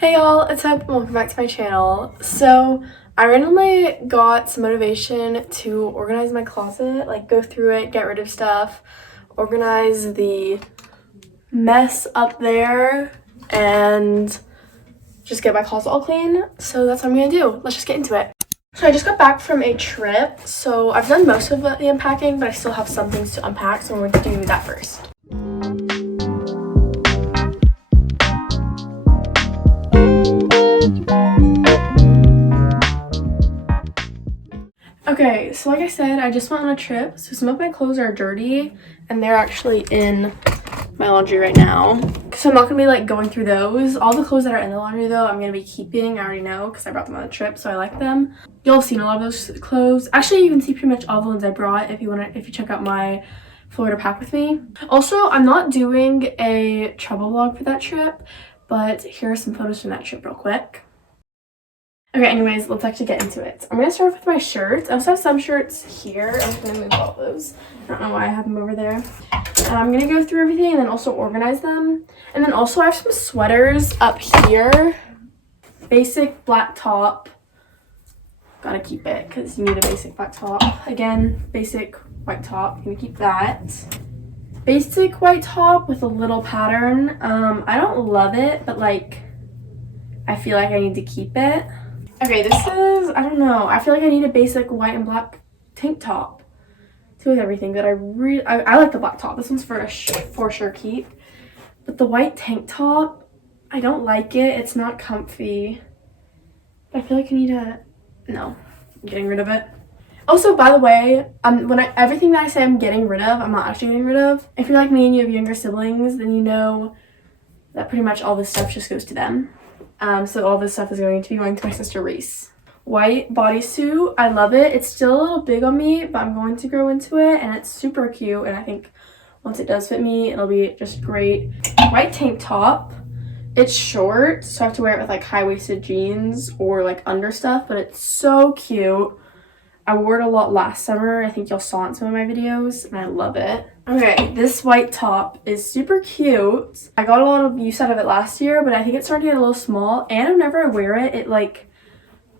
Hey y'all, it's Hope and welcome back to my channel. So I randomly got some motivation to organize my closet, like go through it, get rid of stuff, organize the mess up there, and just get my closet all clean. So that's what I'm gonna do. Let's just get into it. So I just got back from a trip, so I've done most of the unpacking, but I still have some things to unpack, so I'm going to do that first. Okay, so like I said, I just went on a trip, so some of my clothes are dirty, and they're actually in my laundry right now. So I'm not going to be like going through those. All the clothes that are in the laundry though, I'm going to be keeping. I already know because I brought them on a trip, so I like them. You'll have seen a lot of those clothes. Actually, you can see pretty much all the ones I brought if you check out my Florida pack with me. Also, I'm not doing a travel vlog for that trip, but here are some photos from that trip real quick. Okay, anyways, let's actually get into it. I'm going to start off with my shirts. I also have some shirts here. I'm just going to move all those. I don't know why I have them over there. I'm going to go through everything and then also organize them. And then also I have some sweaters up here. Basic black top. Gotta keep it because you need a basic black top. Again, basic white top. I'm going to keep that. Basic white top with a little pattern. I don't love it, but like, I feel like I need to keep it. Okay, this is, I don't know, I feel like I need a basic white and black tank top to go with everything, but I like the black top. This one's for sure keep. But the white tank top, I don't like it. It's not comfy. I feel like I need no, I'm getting rid of it. Also, by the way, everything that I say I'm getting rid of, I'm not actually getting rid of. If you're like me and you have younger siblings, then you know that pretty much all this stuff just goes to them. So all this stuff is going to be going to my sister Reese. White bodysuit, I love it. It's still a little big on me, but I'm going to grow into it, and it's super cute, and I think once it does fit me, it'll be just great. White tank top. It's short, so I have to wear it with like high-waisted jeans or like under stuff, but it's so cute. I wore it a lot last summer. I think y'all saw it in some of my videos, and I love it. Okay, this white top is super cute. I got a lot of use out of it last year, but I think it's starting to get a little small, and whenever I wear it, it like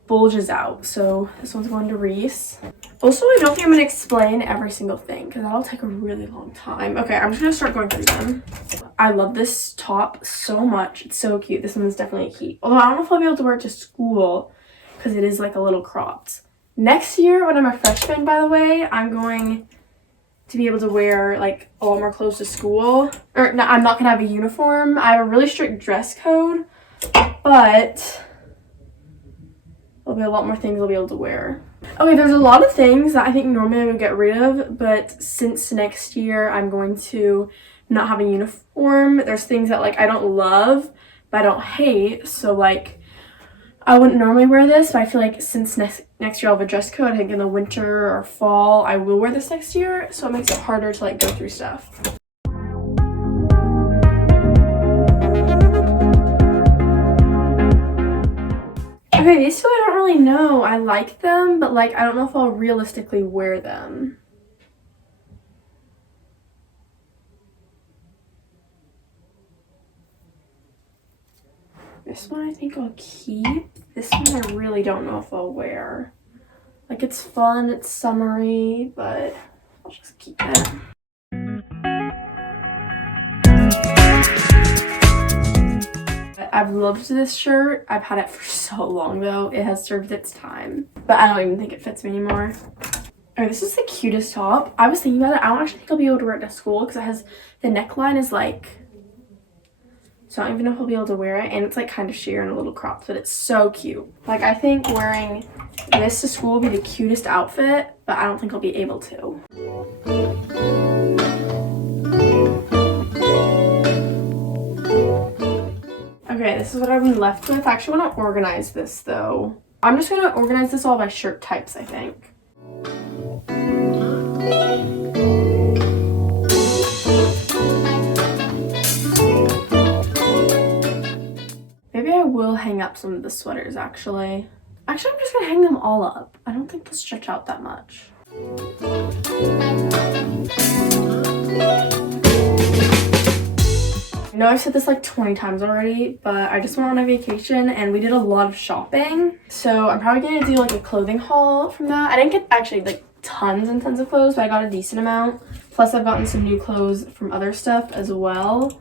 bulges out. So this one's going to Reese. Also, I don't think I'm going to explain every single thing because that'll take a really long time. Okay, I'm just going to start going through them. I love this top so much. It's so cute. This one is definitely a keep. Although I don't know if I'll be able to wear it to school because it is like a little cropped. Next year, when I'm a freshman, by the way, I'm going to be able to wear like a lot more clothes to school. Or no, I'm not going to have a uniform. I have a really strict dress code, but there'll be a lot more things I'll be able to wear. Okay, there's a lot of things that I think normally I would get rid of, but since next year I'm going to not have a uniform, there's things that like I don't love, but I don't hate. So like, I wouldn't normally wear this, but I feel like since next year I'll have a dress code, I think in the winter or fall, I will wear this next year, so it makes it harder to like go through stuff. Okay, these two I don't really know. I like them, but like I don't know if I'll realistically wear them. This one I think I'll keep. This one I really don't know if I'll wear. Like it's fun, it's summery, but I'll just keep it. I've loved this shirt. I've had it for so long though. It has served its time, but I don't even think it fits me anymore. Okay, this is the cutest top. I was thinking about it. I don't actually think I'll be able to wear it to school because it has, the neckline is like, so I don't even know if I'll be able to wear it, and it's like kind of sheer and a little cropped, but it's so cute. Like I think wearing this to school will be the cutest outfit, but I don't think I'll be able to. Okay, this is what I've been left with. I actually want to organize this though. I'm just going to organize this all by shirt types, I think. Maybe I will hang up some of the sweaters, actually. Actually, I'm just going to hang them all up. I don't think they'll stretch out that much. know I've said this like 20 times already, but I just went on a vacation and we did a lot of shopping. So I'm probably going to do like a clothing haul from that. I didn't get actually like tons and tons of clothes, but I got a decent amount. Plus I've gotten some new clothes from other stuff as well.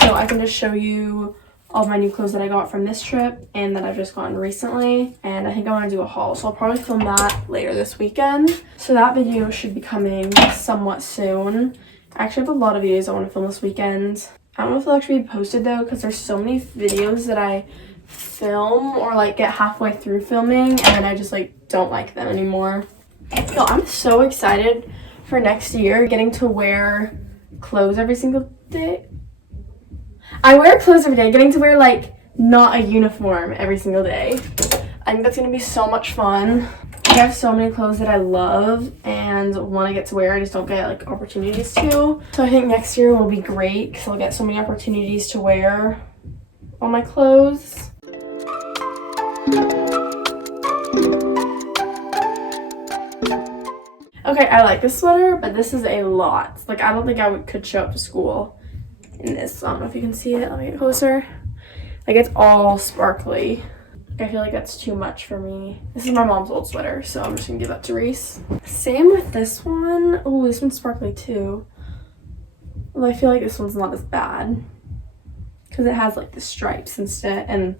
So I can just show you all my new clothes that I got from this trip and that I've just gotten recently. And I think I want to do a haul, so I'll probably film that later this weekend. So that video should be coming somewhat soon. I actually have a lot of videos I want to film this weekend. I don't know if they'll actually be posted though, because there's so many videos that I film or like get halfway through filming and then I just like don't like them anymore. Yo, I'm so excited for next year, getting to wear clothes every single day. I wear clothes every day, getting to wear like not a uniform every single day. I think that's gonna be so much fun. I have so many clothes that I love and want to get to wear. I just don't get like opportunities to. So I think next year will be great because I'll get so many opportunities to wear all my clothes. Okay, I like this sweater, but this is a lot. Like, I don't think I could show up to school in this. I don't know if you can see it. Let me get closer. Like, it's all sparkly. I feel like that's too much for me. This is my mom's old sweater, so I'm just gonna give that to Reese. Same with this one. Oh, this one's sparkly too. Well, I feel like this one's not as bad because it has like the stripes instead and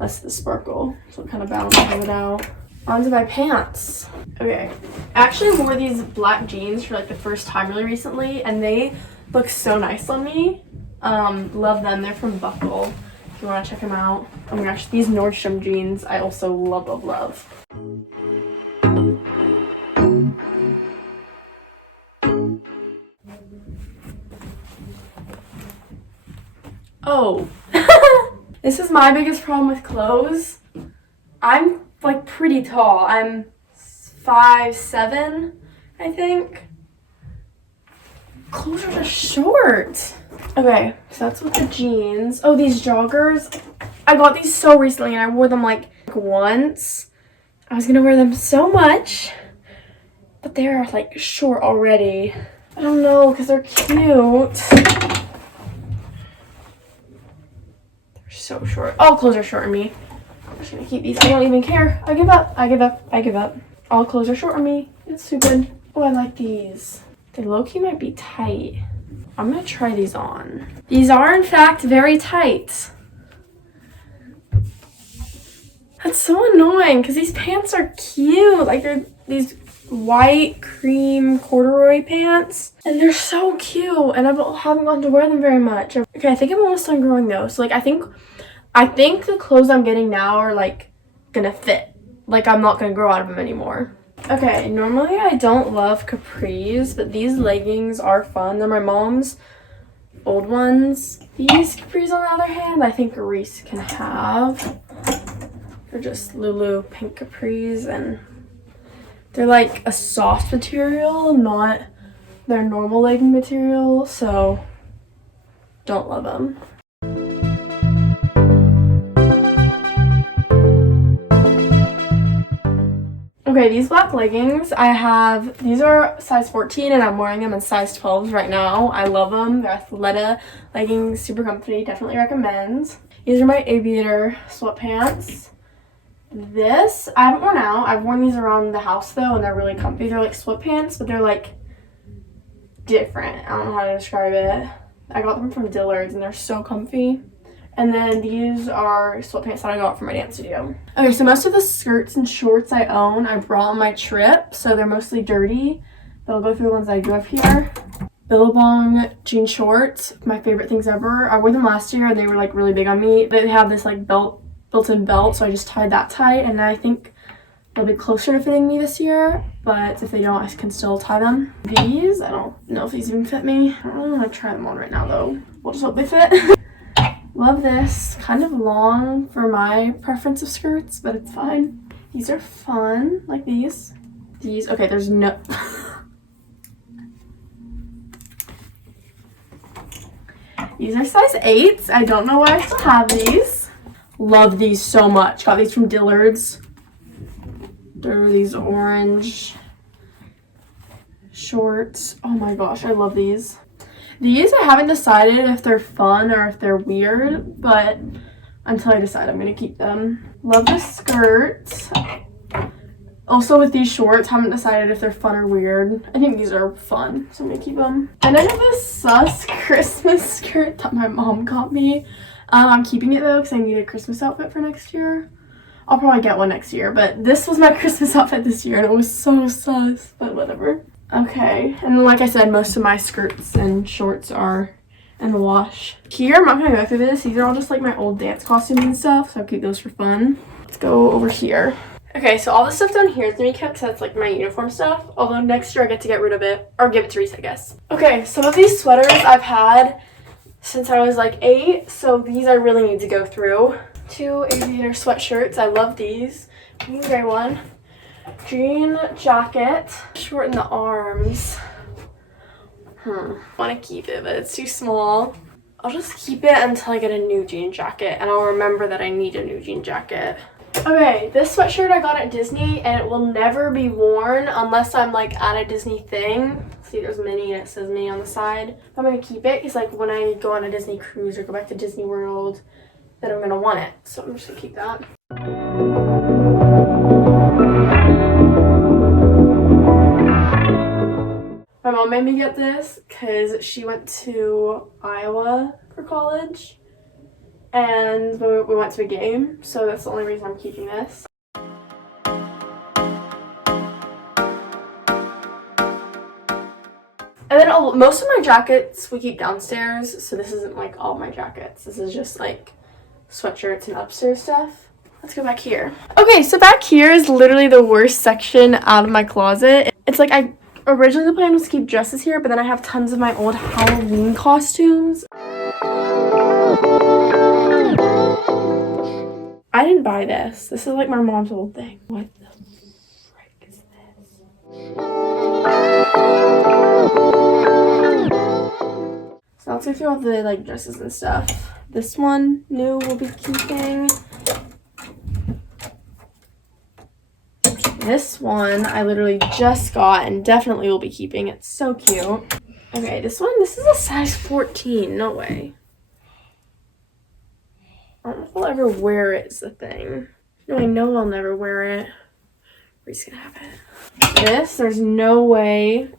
less the sparkle, so it kind of balances it out. Onto my pants. Okay, I actually wore these black jeans for like the first time really recently, and they look so nice on me. Love them. They're from Buckle. If you want to check them out. Oh my gosh, these Nordstrom jeans I also love, love, love. Oh, this is my biggest problem with clothes. I'm like pretty tall. I'm 5'7", I think. Clothes are just short. Okay, so that's with the jeans. Oh, these joggers. I got these so recently and I wore them like once. I was gonna wear them so much, but they're like short already. I don't know, because they're cute. They're so short. All clothes are short on me. I'm just gonna keep these. I don't even care. I give up. I give up. I give up. All clothes are short on me. It's stupid. Oh, I like these. They low-key might be tight. I'm gonna try these on. These are in fact very tight. That's so annoying because these pants are cute. Like they're these white cream corduroy pants and they're so cute and I haven't gotten to wear them very much. Okay, I think I'm almost done growing though. So like I think the clothes I'm getting now are like gonna fit. Like I'm not gonna grow out of them anymore. Okay, normally I don't love capris, but these leggings are fun. They're my mom's old ones. These capris, on the other hand, I think Reese can have. They're just Lulu pink capris, and they're like a soft material, not their normal legging material, so don't love them. Okay, these black leggings, these are size 14 and I'm wearing them in size 12s right now. I love them. They're Athleta leggings, super comfy, definitely recommend. These are my aviator sweatpants. This, I haven't worn out. I've worn these around the house though and they're really comfy. They're like sweatpants, but they're like different. I don't know how to describe it. I got them from Dillard's and they're so comfy. And then these are sweatpants that I got from my dance studio. Okay, so most of the skirts and shorts I own, I brought on my trip. So they're mostly dirty, but I'll go through the ones I do have here. Billabong jean shorts, my favorite things ever. I wore them last year and they were like really big on me. They have this like built-in belt, so I just tied that tight. And I think they'll be closer to fitting me this year. But if they don't, I can still tie them. These, I don't know if these even fit me. I don't want to try them on right now though. We'll just hope they fit. Love this. Kind of long for my preference of skirts, but it's fine. These are fun, like these. These, okay, there's no... These are size 8s. I don't know why I still have these. Love these so much. Got these from Dillard's. They're these orange shorts. Oh my gosh, I love these. These I haven't decided if they're fun or if they're weird, but until I decide, I'm gonna keep them. Love the skirt. Also with these shorts, haven't decided if they're fun or weird. I think these are fun, so I'm gonna keep them. And I have this sus Christmas skirt that my mom got me. I'm keeping it though because I need a Christmas outfit for next year. I'll probably get one next year, but this was my Christmas outfit this year and it was so sus, but whatever. Okay, and like I said, most of my skirts and shorts are in the wash. Here, I'm not gonna go through this. These are all just like my old dance costumes and stuff, so I'll keep those for fun. Let's go over here. Okay, so all this stuff down here is gonna be kept because that's like my uniform stuff. Although next year I get to get rid of it or give it to Reese, I guess. Okay, some of these sweaters I've had since I was like 8, so these I really need to go through. 2 aviator sweatshirts. I love these. Green gray one. Jean jacket. Short in the arms. I want to keep it, but it's too small. I'll just keep it until I get a new jean jacket, and I'll remember that I need a new jean jacket. Okay, this sweatshirt I got at Disney, and it will never be worn unless I'm like at a Disney thing. See, there's Minnie and it says Minnie on the side. I'm gonna keep it because like when I go on a Disney cruise or go back to Disney World, then I'm gonna want it. So I'm just gonna keep that. My mom made me get this because she went to Iowa for college. And we went to a game, so that's the only reason I'm keeping this. And then most of my jackets we keep downstairs, so this isn't like all my jackets. This is just like sweatshirts and upstairs stuff. Let's go back here. Okay, so back here is literally the worst section out of my closet. It's like originally the plan was to keep dresses here, but then I have tons of my old Halloween costumes. I didn't buy this. This is like my mom's old thing. What the frick is this? So let's go through all the like dresses and stuff. This one, new, we'll be keeping. This one I literally just got and definitely will be keeping. It's so cute. Okay, this is a size 14. No way. I don't know if I'll ever wear it is the thing. No, I know I'll never wear it. Reese's gonna have it. There's no way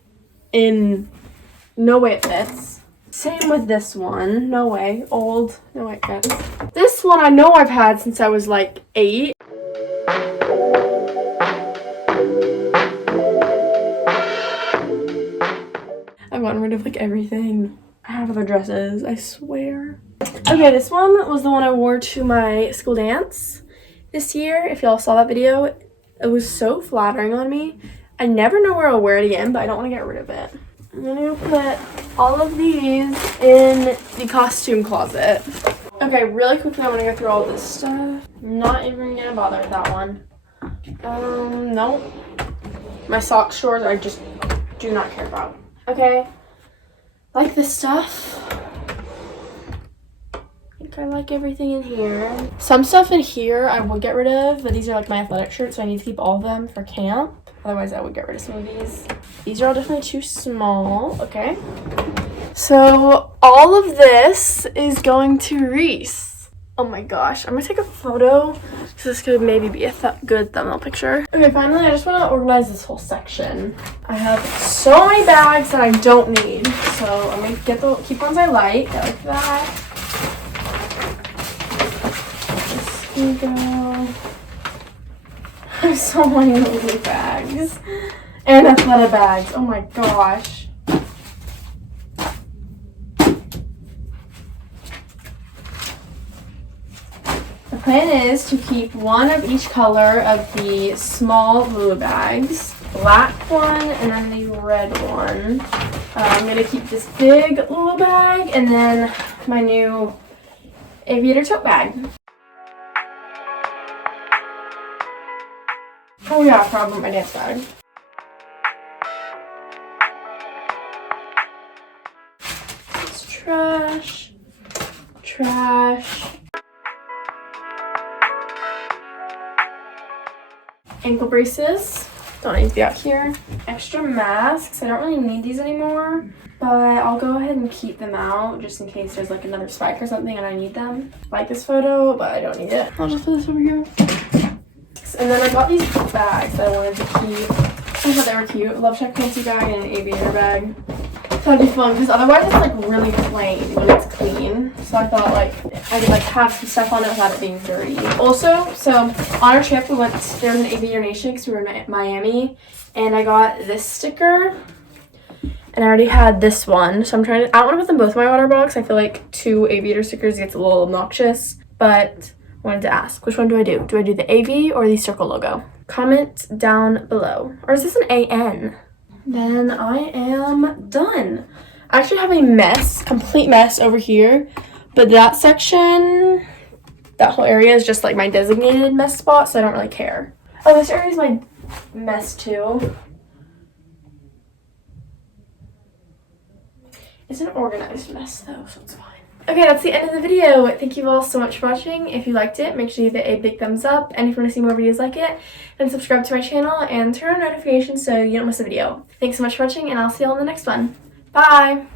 it fits. Same with this one. No way. Old. No way it fits. This one I know I've had since I was like 8. I've gotten rid of like everything. I have other dresses, I swear. Okay, this one was the one I wore to my school dance this year. If y'all saw that video, it was so flattering on me. I never know where I'll wear it again, but I don't want to get rid of it. I'm gonna put all of these in the costume closet. Okay, really quickly, I'm gonna go through all this stuff. Not even gonna bother with that one. Nope. My sock shorts I just do not care about. Okay, like this stuff. I think I like everything in here. Some stuff in here I would get rid of, but these are like my athletic shirts, so I need to keep all of them for camp. Otherwise, I would get rid of some of these. These are all definitely too small. Okay. So all of this is going to Reese. Oh my gosh. I'm going to take a photo because this could maybe be a good thumbnail picture. Okay, finally, I just want to organize this whole section. I have so many bags that I don't need. So I'm going to keep ones I like. Get like that. Here we go. I have so many little bags. And athletic bags. Oh my gosh. The plan is to keep one of each color of the small Lulu bags. Black one and then the red one. I'm going to keep this big Lulu bag and then my new aviator tote bag. Oh yeah, I forgot about my dance bag. It's trash. Trash. Ankle braces. Don't need to be out here. Extra masks. I don't really need these anymore, but I'll go ahead and keep them out just in case there's like another spike or something and I need them. I like this photo, but I don't need it. I'll just put this over here. And then I got these bags that I wanted to keep. I thought they were cute. Love Shack fancy bag and an aviator bag. So that'd be fun because otherwise it's like really plain when it's clean. So I thought like I could like have some stuff on it without it being dirty. Also, so on our trip we went, there was an Aviator Nation because we were in Miami, and I got this sticker. And I already had this one, so I'm trying to, I don't want to put them both in my water box. I feel like 2 aviator stickers gets a little obnoxious, but I wanted to ask, which one do I do? Do I do the AV or the circle logo? Comment down below. Or is this an AN? Then I am done. I actually have a mess, complete mess over here, but that section, that whole area is just like my designated mess spot, so I don't really care. Oh, this area is my mess too. It's an organized mess though, so it's fine. Okay, that's the end of the video. Thank you all so much for watching. If you liked it, make sure you give it a big thumbs up. And if you want to see more videos like it, then subscribe to my channel and turn on notifications so you don't miss a video. Thanks so much for watching, and I'll see you all in the next one. Bye!